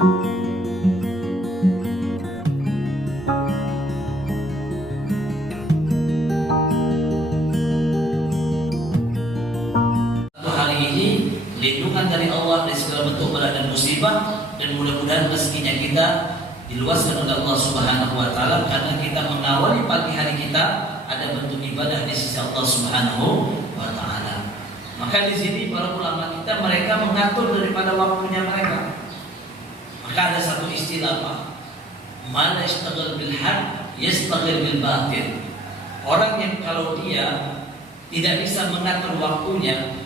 Lindungan dari Allah dari segala bentuk bala dan musibah, dan mudah-mudahan rezekinya kita diluaskan oleh Allah Subhanahu wa taala karena kita mengawali pagi hari kita ada bentuk ibadah di sisi Allah Subhanahu wa taala. Maka di sini para ulama kita mereka mengatur daripada waktunya mereka. Maka ada satu istilah Pak, man yashtaghil bil haq yashtaghil bil batil. Orang yang kalau dia tidak bisa mengatur waktunya,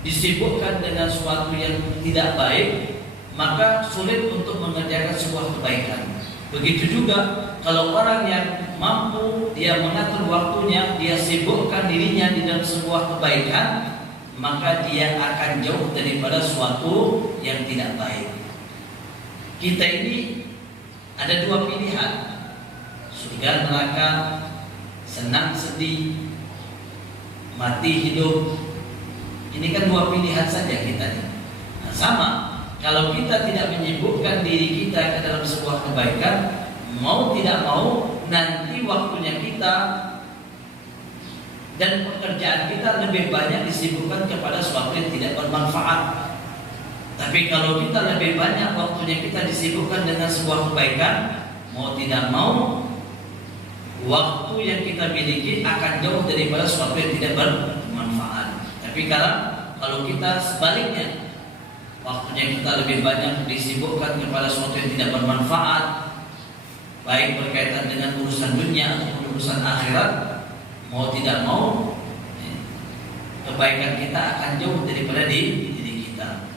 disibukkan dengan sesuatu yang tidak baik, maka sulit untuk mengerjakan sebuah kebaikan. Begitu juga kalau orang yang mampu dia mengatur waktunya, dia sibukkan dirinya di dalam sebuah kebaikan, maka dia akan jauh daripada sesuatu yang tidak baik. Kita ini ada dua pilihan, surga neraka, senang sedih, mati hidup. Ini kan dua pilihan saja kita. Nah, sama, kalau kita tidak menyibukkan diri kita ke dalam sebuah kebaikan, mau tidak mau nanti waktunya kita dan pekerjaan kita lebih banyak disibukkan kepada sesuatu yang tidak bermanfaat. Tapi kalau kita lebih banyak waktunya kita disibukkan dengan sebuah kebaikan, mau tidak mau waktu yang kita miliki akan jauh daripada sesuatu yang tidak bermanfaat. Tapi kalau kita sebaliknya, waktunya kita lebih banyak disibukkan kepada sesuatu yang tidak bermanfaat, baik berkaitan dengan urusan dunia atau urusan akhirat, mau tidak mau kebaikan kita akan jauh daripada diri kita.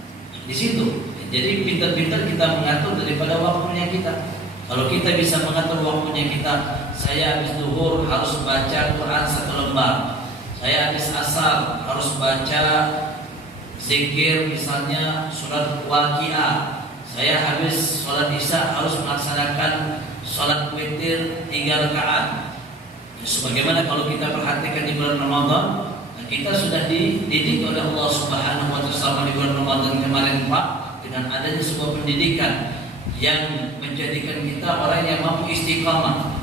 Di situ, jadi pintar-pintar kita mengatur daripada waktunya kita. Kalau kita bisa mengatur waktunya kita, saya habis zuhur harus baca Quran 1 lembar. Saya habis asar harus baca zikir misalnya surat Waqiah. Saya habis sholat isya harus melaksanakan sholat witir 3 rakaat. Sebagaimana kalau kita perhatikan di bulan Ramadan, kita sudah dididik oleh Allah Subhanahu wa taala di bulan Ramadan kemarin Pak, dengan adanya sebuah pendidikan yang menjadikan kita orang yang mampu istiqamah.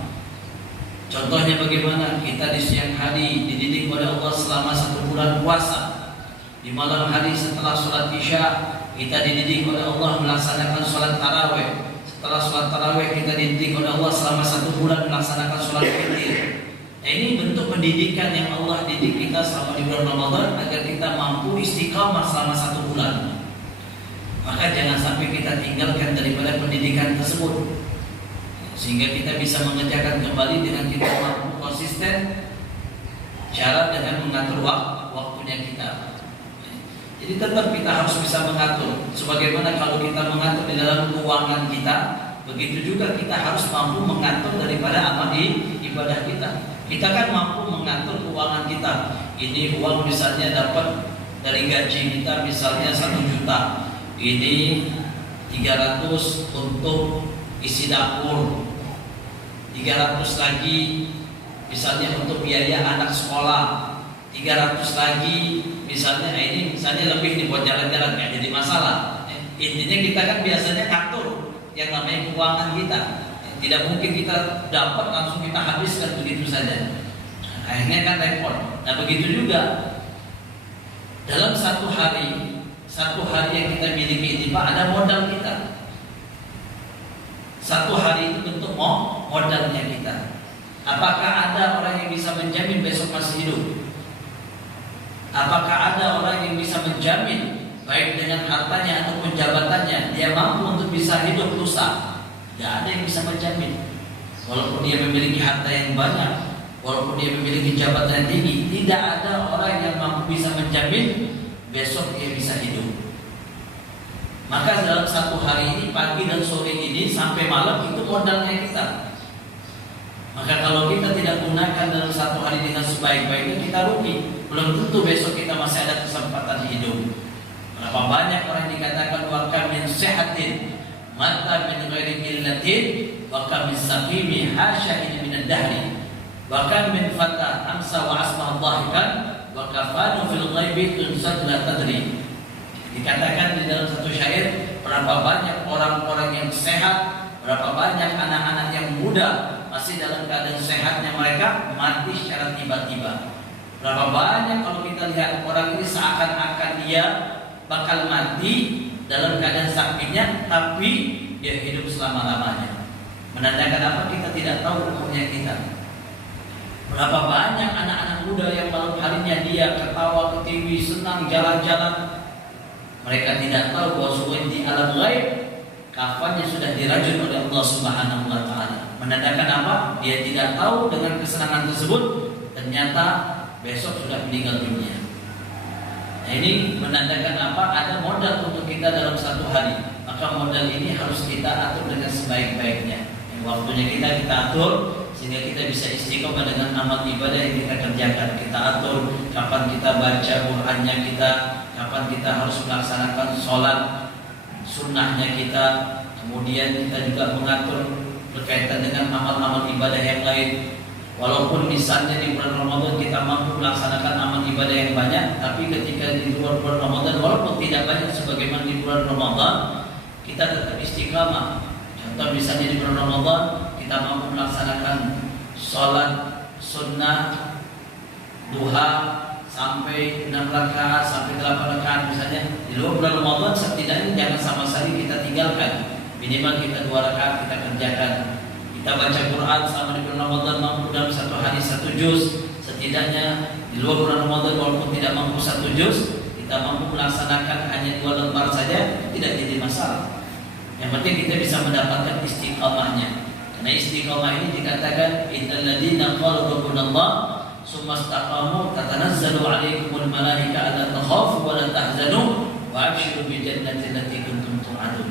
Contohnya bagaimana kita di siang hari dididik oleh Allah selama 1 bulan puasa. Di malam hari setelah sholat isya kita dididik oleh Allah melaksanakan sholat tarawih. Setelah sholat tarawih kita dididik oleh Allah selama 1 bulan melaksanakan sholat witir. Nah, ini bentuk pendidikan yang Allah didik kita selama di bulan Ramadan agar kita mampu istiqamah selama 1 bulan. Maka jangan sampai kita tinggalkan daripada pendidikan tersebut, sehingga kita bisa mengerjakan kembali dengan kita mampu konsisten cara dengan mengatur waktunya kita. Jadi tetap kita harus bisa mengatur. Sebagaimana kalau kita mengatur di dalam keuangan kita, begitu juga kita harus mampu mengatur daripada amal ibadah kita. Kita kan mampu mengatur keuangan kita. Ini uang misalnya dapat dari gaji kita misalnya 1 juta. Ini 300 untuk isi dapur, 300 lagi misalnya untuk biaya anak sekolah, 300 lagi misalnya ini misalnya lebih nih buat jalan-jalan, nggak jadi masalah. Intinya kita kan biasanya ngatur yang namanya keuangan kita. Tidak mungkin kita dapat langsung kita habiskan begitu saja. Akhirnya kan repot. Nah begitu juga dalam satu hari yang kita miliki ini Pak, ada modal kita. Satu hari itu bentuk modalnya kita. Apakah ada orang yang bisa menjamin besok masih hidup? Apakah ada orang yang bisa menjamin baik dengan hartanya ataupun jabatannya dia mampu untuk bisa hidup lusa? Tidak ada yang bisa menjamin. Walaupun dia memiliki harta yang banyak, walaupun dia memiliki jabatan yang tinggi, tidak ada orang yang mampu bisa menjamin besok dia bisa hidup. Maka dalam satu hari ini, pagi dan sore ini sampai malam itu modalnya kita. Maka kalau kita tidak gunakan dalam satu hari dengan sebaik-baiknya, kita rugi. Belum tentu besok kita masih ada kesempatan hidup. Berapa banyak orang yang dikatakan wa kam min sihatin mata min ghairi illatin wa kam min saqimi hasya'in min ad-dahri wa kam min fata amsa wa asma dhahikan wa kafanu fil ghaibi tunsad la tadri. Dikatakan di dalam satu syair, berapa banyak orang orang-orang yang sehat, berapa banyak anak-anak yang muda masih dalam keadaan sehatnya mereka mati secara tiba-tiba. Berapa banyak kalau kita lihat orang ini seakan-akan dia bakal mati dalam keadaan sakitnya, tapi dia hidup selama-lamanya. Menandakan apa? Kita tidak tahu umurnya kita. Berapa banyak anak-anak muda yang malam harinya dia ketawa ke TV, senang jalan-jalan. Mereka tidak tahu bahwa sungguh di alam gaib kafannya sudah dirajut oleh Allah Subhanahu wa taala. Menandakan apa? Dia tidak tahu dengan kesenangan tersebut ternyata besok sudah meninggal dunia. Nah, ini menandakan apa? Ada modal untuk kita dalam satu hari. Maka modal ini harus kita atur dengan sebaik-baiknya. Waktunya kita atur sehingga kita bisa istiqomah dengan amal ibadah yang kita kerjakan. Kita atur kapan kita baca Qur'annya kita, kapan kita harus melaksanakan sholat sunnahnya kita. Kemudian kita juga mengatur berkaitan dengan amal-amal ibadah yang lain. Walaupun misalnya di bulan Ramadan kita mampu melaksanakan amal ibadah yang banyak, tapi ketika di luar bulan Ramadan walaupun tidak banyak sebagaimana di bulan Ramadan, kita tetap istiqamah. Contoh misalnya di bulan Ramadan kita mampu melaksanakan sholat sunnah duha sampai 6 rakaat sampai 8 rakaat misalnya. Di luar bulan Ramadan setidaknya jangan sama sekali kita tinggalkan. Minimal kita 2 rakaat kita kerjakan. Kita baca Quran selama di bulan Ramadan mampu dalam satu hari 1 juz. Setidaknya di luar bulan Ramadan walaupun tidak mampu 1 juz, kita mampu melaksanakan hanya 2 lembar saja, tidak jadi masalah. Yang penting kita bisa mendapatkan istiqamahnya. Karena istiqamah ini dikatakan innal ladzina qalu rabbunallah tsumma istaqamu tatanazzalu 'alaikumul malaika alla takhafu wa la tahzanu wa abshiru bil jannati allati kuntum tu'adun.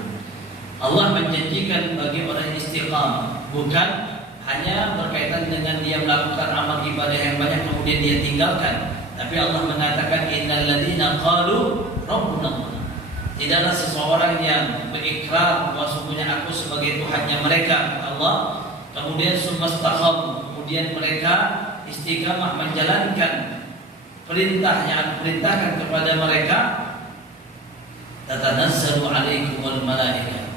Allah menjanjikan bagi orang yang istiqamah bukan hanya berkaitan dengan dia melakukan amal ibadah yang banyak kemudian dia tinggalkan, tapi Allah mengatakan innal ladzina qalu rabbunallah. Tidaklah seseorang yang berikrar bahwa sungguhnya aku sebagai Tuhannya mereka Allah, kemudian sumastaqam, kemudian mereka istiqamah menjalankan perintah yang perintahkan kepada mereka, tatanazzalu 'alaikumul malaikah.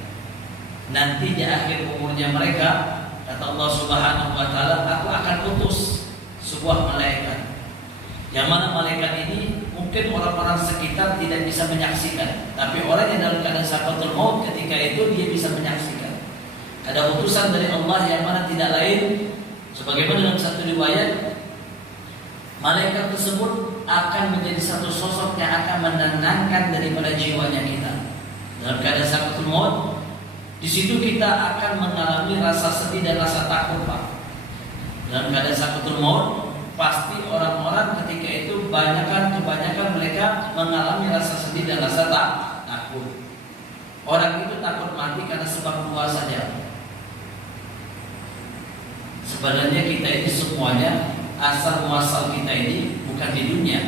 Nanti di akhir umurnya mereka, kata Allah Subhanahu wa taala, aku akan utus sebuah malaikat. Yang mana malaikat ini mungkin orang-orang sekitar tidak bisa menyaksikan, tapi orang yang dalam keadaan sakaratul maut ketika itu dia bisa menyaksikan. Ada utusan dari Allah yang mana tidak lain sebagaimana dalam satu riwayat, malaikat tersebut akan menjadi satu sosok yang akan menenangkan daripada jiwanya kita. Dalam keadaan sakaratul maut, di situ kita akan mengalami rasa sedih dan rasa takut, Pak. Dalam keadaan sakaratul maut, pasti orang-orang ketika itu kebanyakan mereka mengalami rasa sedih dan rasa takut. Orang itu takut mati karena sebab 2 saja. Sebenarnya kita ini semuanya asal muasal kita ini bukan di dunia.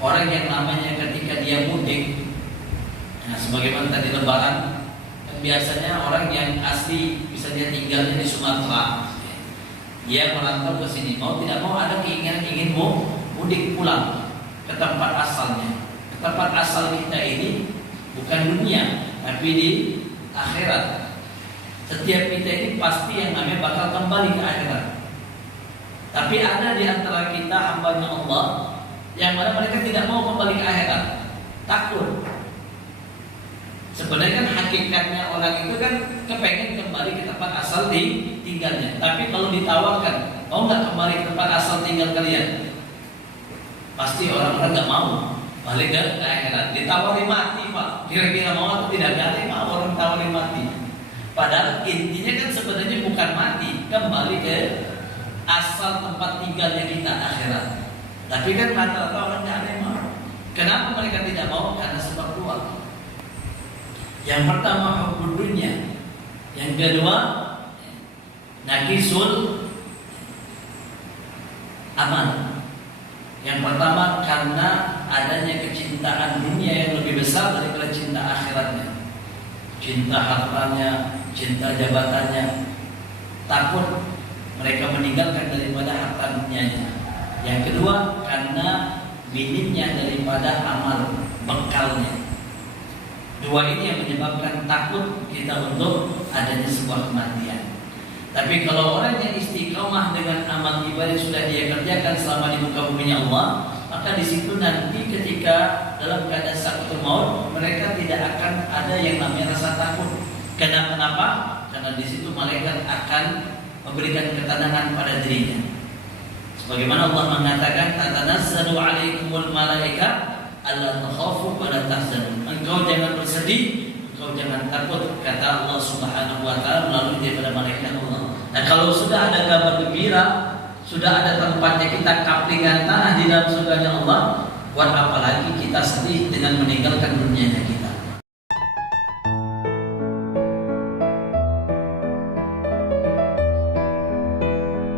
Orang yang namanya ketika dia mudik, nah, sebagaimana tadi lebaran, kan biasanya orang yang asli bisa dia tinggalnya di Sumatera, dia merantau ke sini, mau tidak mau ada keinginan ingin mudik pulang ke tempat asalnya. Ke tempat asal kita ini bukan dunia, tapi di akhirat. Setiap kita ini pasti yang namanya bakal kembali ke akhirat. Tapi ada di antara kita hambanya Allah yang mana mereka tidak mau kembali ke akhirat, takut. Sebenarnya kan hakikatnya orang itu kan kepengen kembali ke tempat asal tinggalnya. Tapi kalau ditawarkan, mau nggak kembali ke tempat asal tinggal kalian? Pasti orang-orang nggak mau balik ke akhirat. Ditawari mati, Pak. Kira-kira mau atau tidak? Ada yang mau orang tawari mati. Padahal intinya kan sebenarnya bukan mati, kembali ke asal tempat tinggalnya kita akhirat. Tapi kan rata-rata orang nggak ada yang mau. Kenapa mereka tidak mau? Karena sebab 2. Yang pertama hubbud dunya, yang kedua naqisul amal. Yang pertama karena adanya kecintaan dunia yang lebih besar daripada cinta akhiratnya. Cinta hartanya, cinta jabatannya, takut mereka meninggalkan daripada harta dunianya. Yang kedua karena minimnya daripada amal bekalnya. Dua ini yang menyebabkan takut kita untuk adanya sebuah kematian. Tapi kalau orang yang istiqomah dengan amal ibadah yang sudah dia kerjakan selama di muka bumi Allah, maka di situ nanti ketika dalam keadaan sakaratul maut mereka tidak akan ada yang namanya rasa takut. Kenapa? Karena di situ malaikat akan memberikan ketenangan pada dirinya. Sebagaimana Allah mengatakan, "Tatanazzalu 'alaikumul malaika alla takhafu wa la tahzanu." Engkau jangan bersedih, engkau jangan takut, kata Allah Subhanahu wa taala melalui daripada malaikat Allah. Nah, kalau sudah ada kabar gembira, sudah ada tempatnya kita kaplingan tanah di dalam surganya Allah, buat apa lagi kita sedih dengan meninggalkan dunianya kita?